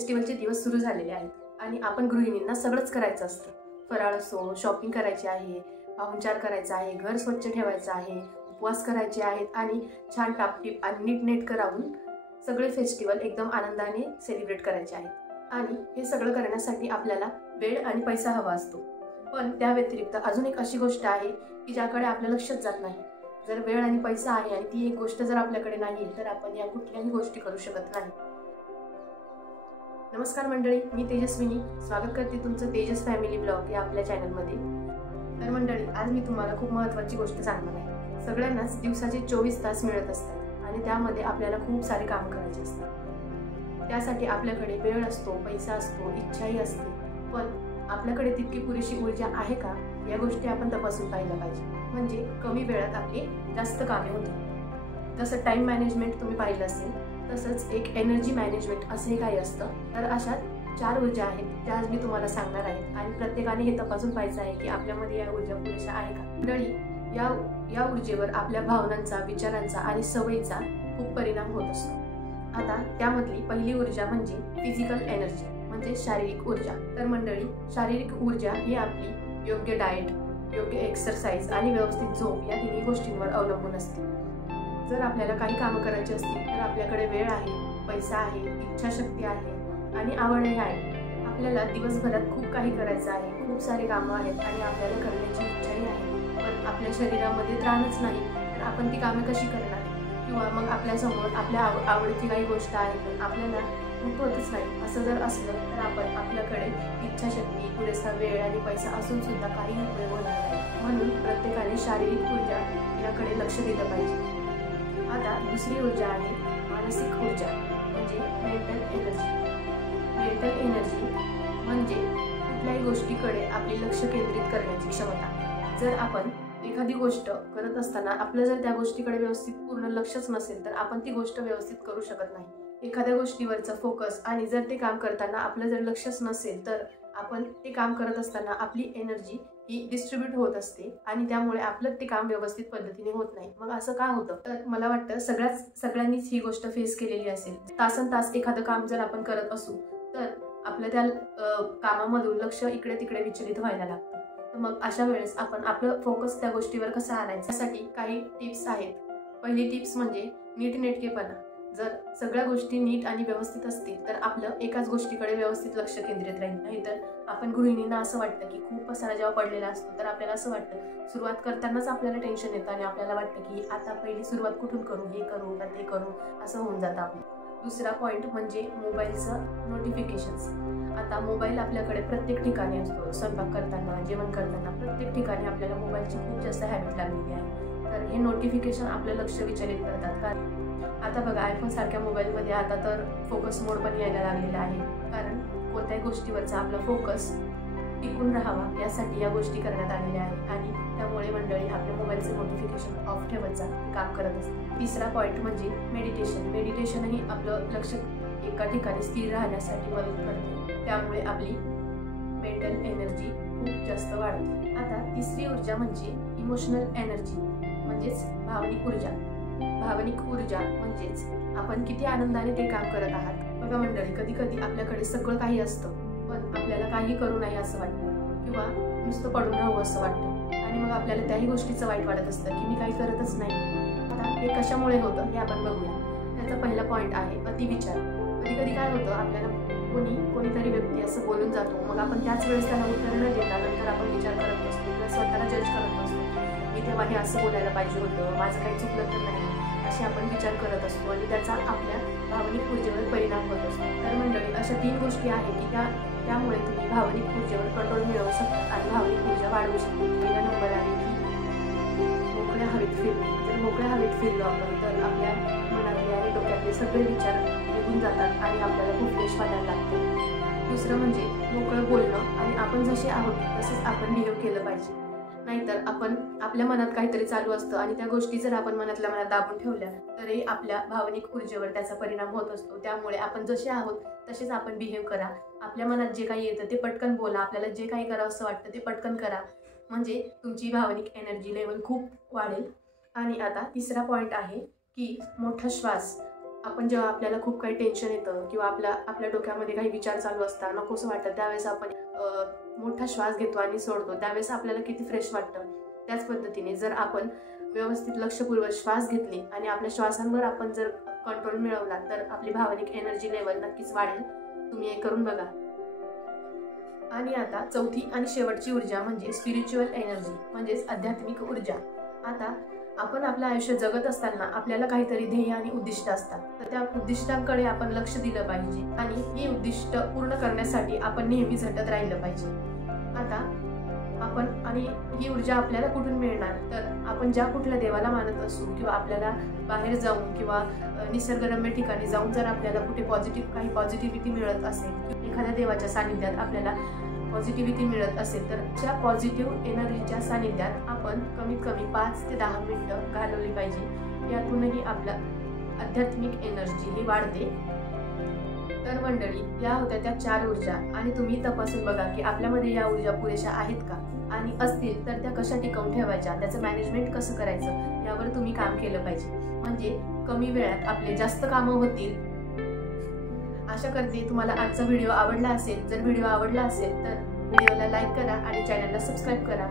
फेस्टिवलचे दिवस सुरू झालेले आहेत आणि आपण गृहिणींना सगळंच करायचं असतं. फराळ असो, शॉपिंग करायची आहे, पाहुणचार करायचा आहे, घर स्वच्छ ठेवायचं आहे, उपवास करायचे आहेत आणि छान टापटीप आणि नीटनेटकं राहून सगळे फेस्टिवल एकदम आनंदाने सेलिब्रेट करायचे आहेत. आणि हे सगळं करण्यासाठी आपल्याला वेळ आणि पैसा हवा असतो. पण त्या व्यतिरिक्त अजून एक अशी गोष्ट आहे की ज्याकडे आपलं लक्षच जात नाही. जर वेळ आणि पैसा आहे आणि ती एक गोष्ट जर आपल्याकडे नाही तर आपण या कुठल्याही गोष्टी करू शकत नाही. नमस्कार मंडळी, मी तेजस्विनी स्वागत करते तुमचं तेजस फॅमिली ब्लॉग या आपल्या चॅनलमध्ये. तर मंडळी, आज मी तुम्हाला खूप महत्त्वाची गोष्ट सांगणार आहे. सगळ्यांनाच दिवसाचे 24 तास मिळत असतात आणि त्यामध्ये आपल्याला खूप सारे काम करायचे असतात. त्यासाठी आपल्याकडे वेळ असतो, पैसा असतो, इच्छाही असते. पण आपल्याकडे तितकी पुरेशी ऊर्जा आहे का, या गोष्टी आपण तपासून पाहिल्या पाहिजे. म्हणजे कमी वेळात आपली जास्त कामे होतात. जसं टाइम मॅनेजमेंट तुम्ही पाहिलं असेल, तसंच एक एनर्जी मॅनेजमेंट असंही काही असतं. तर अशा 4 ऊर्जा आहेत ज्या आज मी तुम्हाला सांगणार आहे आणि प्रत्येकाने हे तपासून पाहायचं आहे की आपल्यामध्ये या ऊर्जा पुरेशा आहे का. मंडळी, या ऊर्जेवर आपल्या भावनांचा, विचारांचा आणि सवयीचा खूप परिणाम होत असतो. आता त्यामधली पहिली ऊर्जा म्हणजे फिजिकल एनर्जी, म्हणजे शारीरिक ऊर्जा. तर मंडळी, शारीरिक ऊर्जा ही आपली योग्य डाएट, योग्य एक्सरसाइज आणि व्यवस्थित झोप या तिन्ही गोष्टींवर अवलंबून असते. जर आपल्याला काही कामं करायची असतील तर आपल्याकडे वेळ आहे, पैसा आहे, इच्छाशक्ती आहे आणि आवडही आहे. आपल्याला दिवसभरात खूप काही करायचं आहे, खूप सारे कामं आहेत आणि आपल्याला करण्याची इच्छाही आहे. पण आपल्या शरीरामध्ये त्राणच नाही तर आपण ती कामं कशी करणार? किंवा मग आपल्यासमोर आपल्या आवडीची काही गोष्ट आहे पण आपल्याला होतच नाही. असं जर असलं तर आपण आपल्याकडे इच्छाशक्ती, पुरेसा वेळ आणि पैसा असून सुद्धा काही उपयोग होणार नाही. म्हणून प्रत्येकाने शारीरिक ऊर्जा याकडे लक्ष दिलं पाहिजे. आता दुसरी ऊर्जा आहे मानसिक ऊर्जा, म्हणजे मेंटल एनर्जी. मेंटल एनर्जी म्हणजे कुठल्याही गोष्टीकडे आपले लक्ष केंद्रित करण्याची क्षमता. जर आपण एखादी गोष्ट करत असताना आपलं जर त्या गोष्टीकडे व्यवस्थित पूर्ण लक्षच नसेल तर आपण ती गोष्ट व्यवस्थित करू शकत नाही. एखाद्या गोष्टीवरचं फोकस आणि जर ते काम करताना आपलं जर लक्षच नसेल तर आपण ते काम करत असताना आपली एनर्जी ही डिस्ट्रीब्यूट होत असते आणि त्यामुळे आपलं ते काम व्यवस्थित पद्धतीने होत नाही. मग असं का होतं? तर मला वाटतं सगळ्यांनीच ही गोष्ट फेस केलेली असेल. तासनतास एखादं काम जर आपण करत असू तर आपलं त्या कामामधून लक्ष इकडे तिकडे विचलित व्हायला लागतं. तर मग अशा वेळेस आपण आपलं फोकस त्या गोष्टीवर कसं आणायचं, त्यासाठी काही टिप्स आहेत. पहिली टिप्स म्हणजे नीटनेटकेपणा. जर सगळ्या गोष्टी नीट आणि व्यवस्थित असतील तर आपलं एकाच गोष्टीकडे व्यवस्थित लक्ष केंद्रित राहील. नाहीतर आपण गृहिणींना असं वाटतं की खूप पसारा जेव्हा पडलेला असतो तर आपल्याला असं वाटतं, सुरुवात करतानाच आपल्याला टेन्शन येतं आणि आपल्याला वाटतं की आता पहिली सुरुवात कुठून करू, हे करू का ते करू, असं होऊन जातं आपलं. दुसरा पॉईंट म्हणजे मोबाईलचं नोटिफिकेशन्स. आता मोबाईल आपल्याकडे प्रत्येक ठिकाणी असतो. स्वयंपाक करताना, जेवण करताना प्रत्येक ठिकाणी आपल्याला मोबाईलची खूप जास्त हॅबिट लागलेली आहे. तर हे नोटिफिकेशन आपलं लक्ष विचलित करतात. कारण आता बघा, आयफोन सारख्या मोबाईलमध्ये आता तर फोकस मोड पण यायला लागलेला आहे. कारण कोणत्याही गोष्टीवरचा आपला फोकस टिकून राहावा यासाठी या गोष्टी करण्यात आलेल्या आहेत आणि त्यामुळे मंडळी आपल्या मोबाईलचं नोटिफिकेशन ऑफ ठेवायचं काम करत असते. तिसरा पॉईंट म्हणजे मेडिटेशन. मेडिटेशनही आपलं लक्ष एका ठिकाणी स्थिर राहण्यासाठी मदत करते. त्यामुळे आपली मेंटल एनर्जी खूप जास्त वाढते. आता तिसरी ऊर्जा म्हणजे इमोशनल एनर्जी, म्हणजेच भावनिक ऊर्जा. भावनिक ऊर्जा म्हणजेच आपण किती आनंदाने ते काम करत आहात. बघा मंडळी, कधी कधी आपल्याकडे सगळं काही असतं पण आपल्याला काही करू नये असं वाटतं किंवा नुसतं पडून राहू असं वाटतं आणि मग आपल्याला त्याही गोष्टीचं वाईट वाटत असतं की मी काही करतच नाही. आता हे कशामुळे होतं हे आपण बघूया. त्याचा पहिला पॉईंट आहे अतिविचार. कधी कधी काय होतं, आपल्याला कोणीतरी व्यक्ती असं बोलून जातो, मग आपण त्याच वेळेस त्याला उत्तर न देता नंतर आपण विचार करत असतो किंवा स्वतःला जज करत असतो. मी तेव्हा हे असं बोलायला पाहिजे होतं, माझं काही चुकलं तर नाही, असे आपण विचार करत असतो आणि त्याचा आपल्या भावनिक ऊर्जेवर परिणाम होत असतो. तर मंडळी, अशा 3 गोष्टी आहेत की त्यामुळे तुम्ही भावनिक ऊर्जेवर कंट्रोल मिळवू शकता आणि भावनिक ऊर्जा वाढवू शकता. पहिला नंबर आहे की मोकळ्या हवेत फिरणे. जर मोकळ्या हवेत फिरलो आपण तर आपल्या मनातले आणि डोक्यातले सगळे विचार निघून जातात आणि आपल्याला खूप फ्रेश वाटायला लागतं. दुसरं म्हणजे मोकळं बोलणं आणि आपण जसे आहोत तसंच आपण बिहेव केलं पाहिजे. नाहीतर आपण आपल्या मनात काहीतरी चालू असतं आणि त्या गोष्टी जर आपण मनातल्या मनात दाबून ठेवल्या तरी आपल्या भावनिक ऊर्जेवर त्याचा परिणाम होत असतो. त्यामुळे आपण जसे आहोत तसेच आपण बिहेव करा. आपल्या मनात जे काही येतं ते पटकन बोला. आपल्याला जे काही करावं असं वाटतं ते पटकन करा, म्हणजे तुमची भावनिक एनर्जी लेवल खूप वाढेल. आणि आता तिसरा पॉईंट आहे की मोठा श्वास. आपण जेव्हा आपल्याला खूप काही टेन्शन येतं किंवा आपल्या डोक्यामध्ये काही विचार चालू असतात, नकोसं वाटतं, त्यावेळेस आपण मोठा श्वास घेतो आणि सोडतो, त्यावेळेस आपल्याला किती फ्रेश वाटतं. त्याच पद्धतीने जर आपण व्यवस्थित लक्षपूर्वक श्वास घेतली आणि आपल्या श्वासांवर आपण जर कंट्रोल मिळवला तर आपली भावनिक एनर्जी लेवल नक्कीच वाढेल. तुम्ही हे करून बघा. आणि आता चौथी आणि शेवटची ऊर्जा म्हणजे स्पिरिच्युअल एनर्जी म्हणजेच आध्यात्मिक ऊर्जा. आता आपण आपलं आयुष्य जगत असताना आपल्याला काहीतरी ध्येय आणि उद्दिष्ट असतात, तर त्या उद्दिष्टांकडे आपण लक्ष दिलं पाहिजे आणि ही उद्दिष्ट पूर्ण करण्यासाठी आपण नेहमी झटत राहिलं पाहिजे. आता आपण आणि ही ऊर्जा आपल्याला कुठून मिळणार, तर आपण ज्या कुठल्या देवाला मानत असू किंवा आपल्याला बाहेर जाऊन किंवा निसर्गरम्य ठिकाणी जाऊन जर आपल्याला कुठे काही पॉझिटिव्हिटी मिळत असेल, एखाद्या देवाच्या सानिध्यात आपल्याला पॉझिटिव्हिटी मिळत असेल, तर त्या पॉझिटिव्ह एनर्जीच्या सानिध्यात आपण कमीत कमी 5 ते 10 मिनिटं घालवली पाहिजे. यातूनही आपला आध्यात्मिक एनर्जी ही वाढते. तर मंडळी, या होत्या त्या 4 ऊर्जा आणि तुम्ही तपासून बघा की आपल्यामध्ये या ऊर्जा पुरेशा आहेत का, आणि असतील तर त्या कशा टिकवून ठेवायच्या, त्याचं मॅनेजमेंट कसं करायचं यावर तुम्ही काम केलं पाहिजे. म्हणजे कमी वेळात आपले जास्त कामं होतील. आशा करते तुम्हाला आजचा व्हिडिओ आवडला असेल. जर व्हिडिओ आवडला असेल तर व्हिडिओला लाईक करा आणि चॅनलला सबस्क्राईब करा.